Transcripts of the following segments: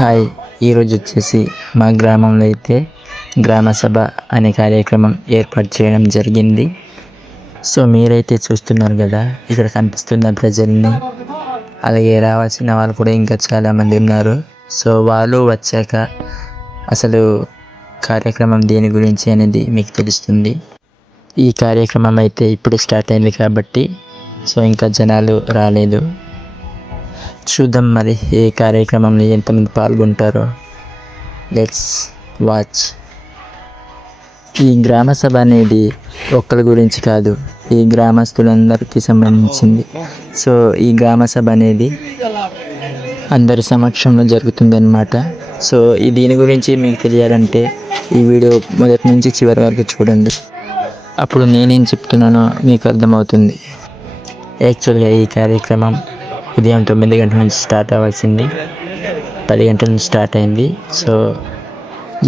Hi! ఈరోజు వచ్చేసి మా గ్రామంలో అయితే గ్రామ సభ అనే కార్యక్రమం ఏర్పాటు చేయడం జరిగింది. సో మీరైతే చూస్తున్నారు కదా, ఇక్కడ కనిపిస్తున్న ప్రజల్ని, అలాగే రావాల్సిన వాళ్ళు కూడా ఇంకా చాలామంది ఉన్నారు. సో వాళ్ళు వచ్చాక అసలు కార్యక్రమం దేని గురించి అనేది మీకు తెలుస్తుంది. ఈ కార్యక్రమం అయితే ఇప్పుడు స్టార్ట్ అయింది కాబట్టి సో ఇంకా జనాలు రాలేదు. చూద్దాం మరి ఏ కార్యక్రమంలో ఎంతమంది పాల్గొంటారో. Let's watch. ఈ గ్రామ సభ అనేది ఒక్కరి గురించి కాదు, ఈ గ్రామస్తులందరికీ సంబంధించింది. సో ఈ గ్రామ సభ అనేది అందరి సమక్షంలో జరుగుతుందన్నమాట. సో దీని గురించి మీకు తెలియాలంటే ఈ వీడియో మొదటి నుంచి చివరి వరకు చూడండి. అప్పుడు నేనేం చెప్తున్నానో మీకు అర్థమవుతుంది. యాక్చువల్గా ఈ కార్యక్రమం ఉదయం 9 గంటల నుంచి స్టార్ట్ అవ్వాల్సింది 10 గంటల నుంచి స్టార్ట్ అయింది. సో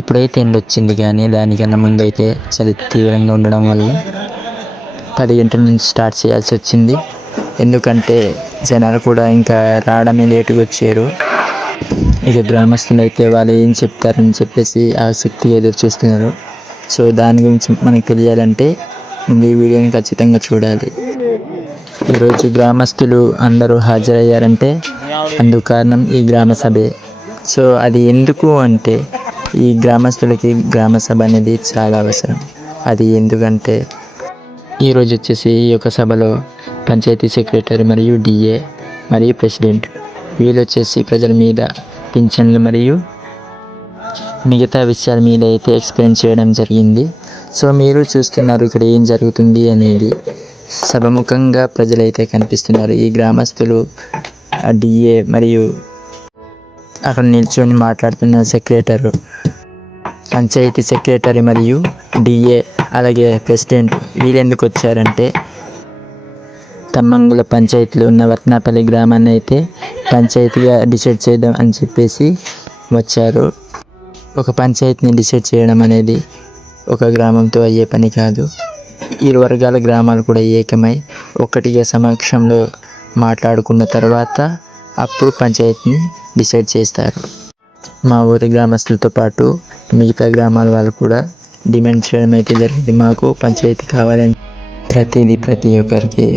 ఇప్పుడైతే ఎండ వచ్చింది, కానీ దానికన్నా ముందు అయితే చలి తీవ్రంగా ఉండడం వల్ల 10 గంటల నుంచి స్టార్ట్ చేయాల్సి వచ్చింది. ఎందుకంటే జనాలు కూడా ఇంకా రావడమే లేటుగా వచ్చారు. ఇక గ్రామస్తులు అయితే వాళ్ళు ఏం చెప్తారని చెప్పేసి ఆసక్తిగా ఎదురు చూస్తున్నారు. సో దాని గురించి మనకు తెలియాలంటే ఈ వీడియోని ఖచ్చితంగా చూడాలి. ఈరోజు గ్రామస్తులు అందరూ హాజరయ్యారంటే అందుకు కారణం ఈ గ్రామ సభే. సో అది ఎందుకు అంటే ఈ గ్రామస్తులకి గ్రామ సభ అనేది చాలా అవసరం. అది ఎందుకంటే ఈరోజు వచ్చేసి ఈ యొక్క సభలో పంచాయతీ సెక్రటరీ మరియు డిఏ మరియు ప్రెసిడెంట్ వీళ్ళు వచ్చేసి ప్రజల మీద పింఛన్లు మరియు మిగతా విషయాల మీద అయితే ఎక్స్ప్లెయిన్ చేయడం జరిగింది. సో మీరు చూస్తున్నారు ఇక్కడ ఏం జరుగుతుంది అనేది. సభముఖంగా ప్రజలైతే కనిపిస్తున్నారు. ఈ గ్రామస్తులు డిఏ మరియు అక్కడ నిల్చొని మాట్లాడుతున్న సెక్రటరీ, పంచాయతీ సెక్రటరీ మరియు డిఏ అలాగే ప్రెసిడెంట్ వీళ్ళు ఎందుకు వచ్చారంటే తమ్మంగుల పంచాయతీలో ఉన్న వత్నాపల్లి గ్రామాన్ని అయితే పంచాయతీగా డిసైడ్ చేద్దాం అని చెప్పేసి వచ్చారు. ఒక పంచాయతీని డిసైడ్ చేయడం అనేది ఒక గ్రామంతో అయ్యే పని కాదు. ఇరు వర్గాల గ్రామాలు కూడా ఏకమై ఒక్కటిగా సమక్షంలో మాట్లాడుకున్న తర్వాత అప్పుడు పంచాయతీని డిసైడ్ చేస్తారు. మా ఊరి గ్రామస్తులతో పాటు మిగతా గ్రామాల వాళ్ళు కూడా డిమాండ్ చేయడం అయితే జరిగింది. మాకు పంచాయతీ కావాలని ప్రతి ఒక్కరికి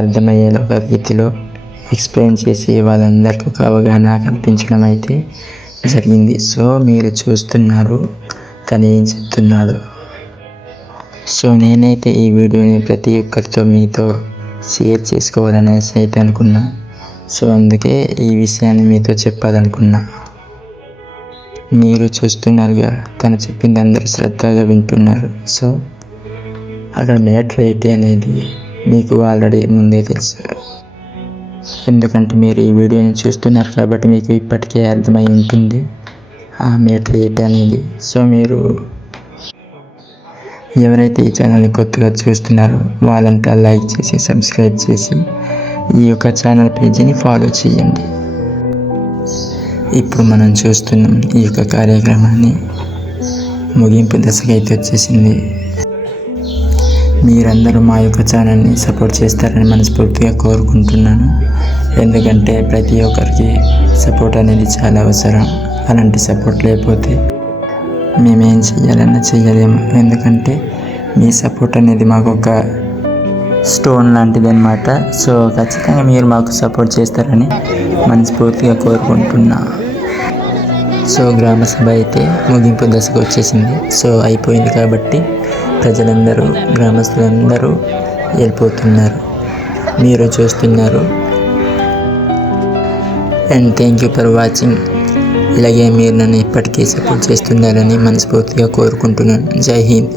అర్థమయ్యే ఒక రీతిలో ఎక్స్ప్లెయిన్ చేసి వాళ్ళందరికీ ఒక అవగాహన కల్పించడం అయితే జరిగింది. సో మీరు చూస్తున్నారు తను ఏం చెప్తున్నాడు. సో నేనైతే ఈ వీడియోని ప్రతి ఒక్కరితో మీతో షేర్ చేసుకోవాలనేసి అయితే అనుకున్నా. సో అందుకే ఈ విషయాన్ని మీతో చెప్పాలనుకున్నా. మీరు చూస్తున్నారుగా, తను చెప్పింది అందరూ శ్రద్ధగా వింటున్నారు. సో అక్కడ మ్యాటర్ ఏంటి అనేది మీకు ఆల్రెడీ ముందే తెలుసు. ఎందుకంటే మీరు ఈ వీడియోని చూస్తున్నారు కాబట్టి మీకు ఇప్పటికే అర్థమై ఉంటుంది ఆ మ్యాటర్ ఏంటి అనేది. సో మీరు ఎవరైతే ఈ ఛానల్ని కొత్తగా చూస్తున్నారో వాళ్ళంతా లైక్ చేసి సబ్స్క్రైబ్ చేసి ఈ యొక్క ఛానల్ పేజీని ఫాలో చేయండి. ఇప్పుడు మనం చూస్తున్నాం ఈ యొక్క కార్యక్రమాన్ని ముగింపు దశకి అయితే వచ్చేసింది. మీరందరూ మా యొక్క ఛానల్ని సపోర్ట్ చేస్తారని మనస్ఫూర్తిగా కోరుకుంటున్నాను. ఎందుకంటే ప్రతి ఒక్కరికి సపోర్ట్ అనేది చాలా అవసరం. అలాంటి సపోర్ట్ లేకపోతే మేమేం చెయ్యాలన్నా చెయ్యలేము. ఎందుకంటే మీ సపోర్ట్ అనేది మాకు ఒక స్టోన్ లాంటిది అన్నమాట. సో ఖచ్చితంగా మీరు మాకు సపోర్ట్ చేస్తారని మనస్ఫూర్తిగా కోరుకుంటున్నా. సో గ్రామ సభ అయితే ముగింపు దశకు వచ్చేసింది. సో అయిపోయింది కాబట్టి ప్రజలందరూ గ్రామస్తులందరూ వెళ్ళిపోతున్నారు. మీరు చూస్తున్నారు. And thank you for watching. ఇలాగే మీరు నన్ను ఇప్పటికీ సపోర్ట్ చేస్తున్నారని మనస్ఫూర్తిగా కోరుకుంటున్నాను. జై హింద్.